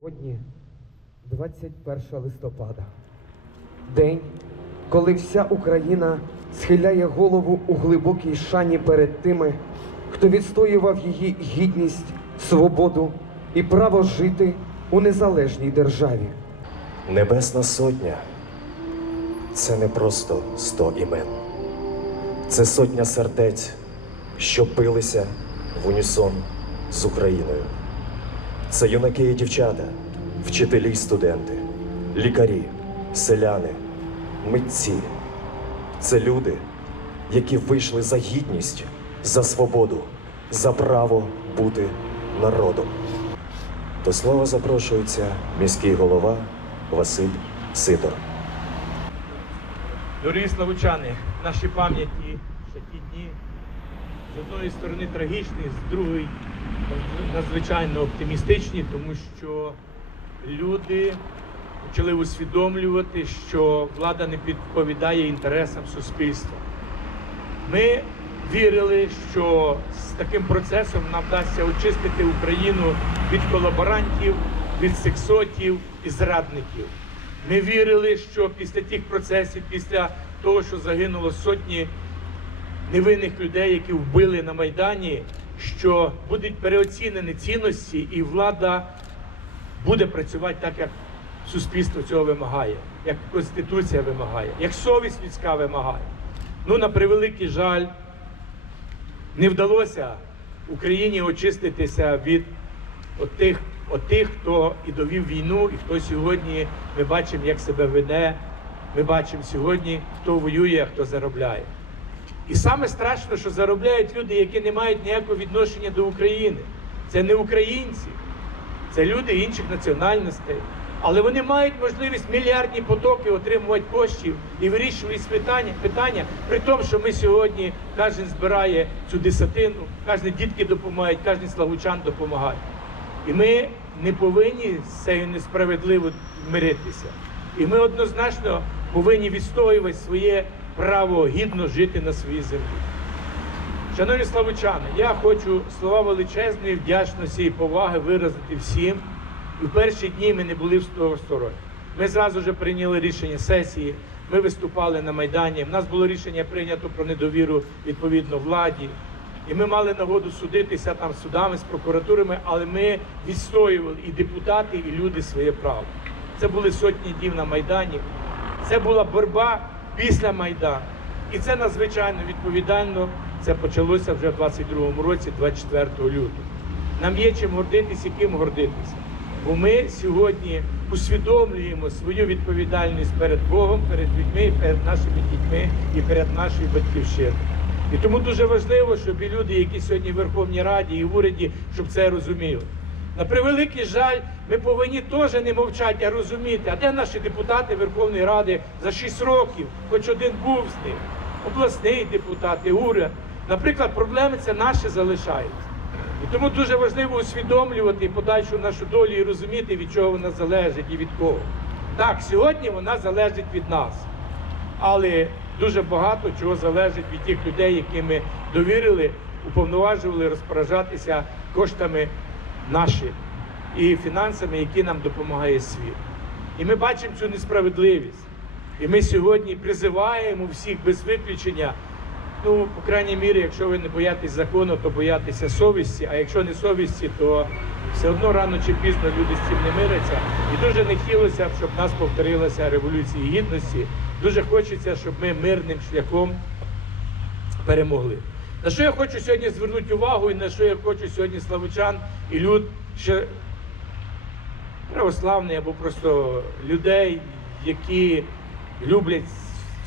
Сьогодні 21 листопада. День, коли вся Україна схиляє голову у глибокій шані перед тими, хто відстоював її гідність, свободу і право жити у незалежній державі. Небесна сотня це не просто сто імен, це сотня сердець, що билися в унісон з Україною. Це юнаки і дівчата, вчителі й студенти, лікарі, селяни, митці. Це люди, які вийшли за гідність, за свободу, за право бути народом. До слова запрошується міський голова Василь Сидор. Дорогі славучани, наші пам'яті ще ті дні з одної сторони трагічні, з другої надзвичайно оптимістичні, тому що люди почали усвідомлювати, що влада не відповідає інтересам суспільства. Ми вірили, що з таким процесом нам вдасться очистити Україну від колаборантів, від сексотів і зрадників. Ми вірили, що після тих процесів, після того, що загинуло сотні невинних людей, які вбили на Майдані, що будуть переоцінені цінності, і влада буде працювати так, як суспільство цього вимагає, як Конституція вимагає, як совість людська вимагає. Ну, на превеликий жаль, не вдалося Україні очиститися від отих, отих, хто і довів війну, і хто сьогодні ми бачимо, як себе веде. Ми бачимо сьогодні, хто воює, хто заробляє. І саме страшно, що заробляють люди, які не мають ніякого відношення до України. Це не українці, це люди інших національностей. Але вони мають можливість мільярдні потоки отримувати коштів і вирішувати питання, питання, при тому, що ми сьогодні кожен збирає цю десятину, кожен дітки допомагають, кожен славучан допомагає. І ми не повинні з цією несправедливо миритися. І ми однозначно повинні відстоювати своє право гідно жити на своїй землі. Шановні славучани, я хочу слова величезної вдячності і поваги виразити всім. І в перші дні ми не були в стороні. Ми зразу вже прийняли рішення сесії, ми виступали на Майдані. У нас було рішення прийнято про недовіру відповідно владі. І ми мали нагоду судитися там з судами, з прокуратурами, але ми відстоювали і депутати, і люди своє право. Це були сотні днів на Майдані. Це була боротьба після Майдану. І це надзвичайно відповідально. Це почалося вже в 22-му році, 24 лютого. Нам є чим гордитись і ким гордитися. Бо ми сьогодні усвідомлюємо свою відповідальність перед Богом, перед людьми, перед нашими дітьми і перед нашою батьківщиною. І тому дуже важливо, щоб і люди, які сьогодні в Верховній Раді і в уряді, щоб це розуміли. На превеликий жаль, ми повинні теж не мовчати, а розуміти, а де наші депутати Верховної Ради за 6 років, хоч один був з них, обласний депутат, уряд. Наприклад, проблеми це наші залишаються. І тому дуже важливо усвідомлювати подальшу нашу долю і розуміти, від чого вона залежить і від кого. Так, сьогодні вона залежить від нас, але дуже багато чого залежить від тих людей, яким ми довірили, уповноважували розпоряджатися коштами нашими і фінансами, які нам допомагає світ. І ми бачимо цю несправедливість. І ми сьогодні призиваємо всіх без виключення. Ну, по крайній мірі, якщо ви не боятесь закону, то боятися совісті. А якщо не совісті, то все одно рано чи пізно люди з цим не миряться. І дуже не хотілося б, щоб в нас повторилася революція гідності. Дуже хочеться, щоб ми мирним шляхом перемогли. На що я хочу сьогодні звернути увагу, і на що я хочу сьогодні славичан і люд ще православний або просто людей, які люблять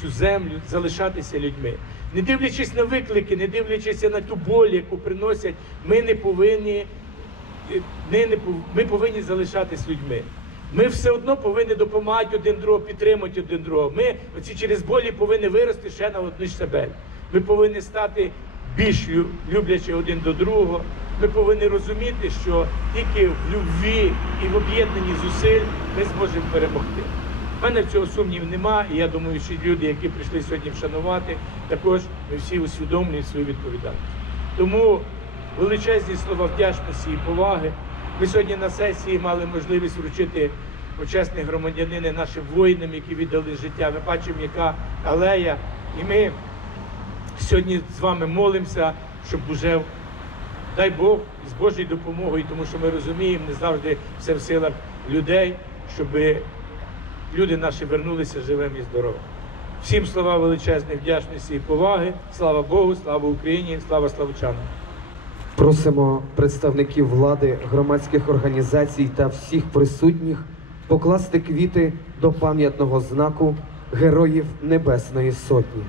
цю землю, залишатися людьми. Не дивлячись на виклики, не дивлячись на ту боль, яку приносять, ми не повинні, ми, не, ми повинні залишатись людьми. Ми все одно повинні допомагати один другого, підтримати один другого. Ми оці через болі повинні вирости ще на одну себе. Ми повинні стати більш люблячи один до другого. Ми повинні розуміти, що тільки в любві і в об'єднанні зусиль ми зможемо перемогти. У мене цього сумнів нема, і я думаю, що люди, які прийшли сьогодні вшанувати, також ми всі усвідомлюють свою відповідальність. Тому величезні слова вдячності і поваги. Ми сьогодні на сесії мали можливість вручити почесних громадянини нашим воїнам, які віддали життя. Ми бачимо, яка алея. І ми сьогодні з вами молимося, щоб уже, дай Бог, з Божою допомогою, тому що ми розуміємо, не завжди все в силах людей, щоб люди наші вернулися живими і здоровими. Всім слова величезної вдячності і поваги. Слава Богу, слава Україні, слава славучанам. Просимо представників влади, громадських організацій та всіх присутніх покласти квіти до пам'ятного знаку Героїв Небесної Сотні.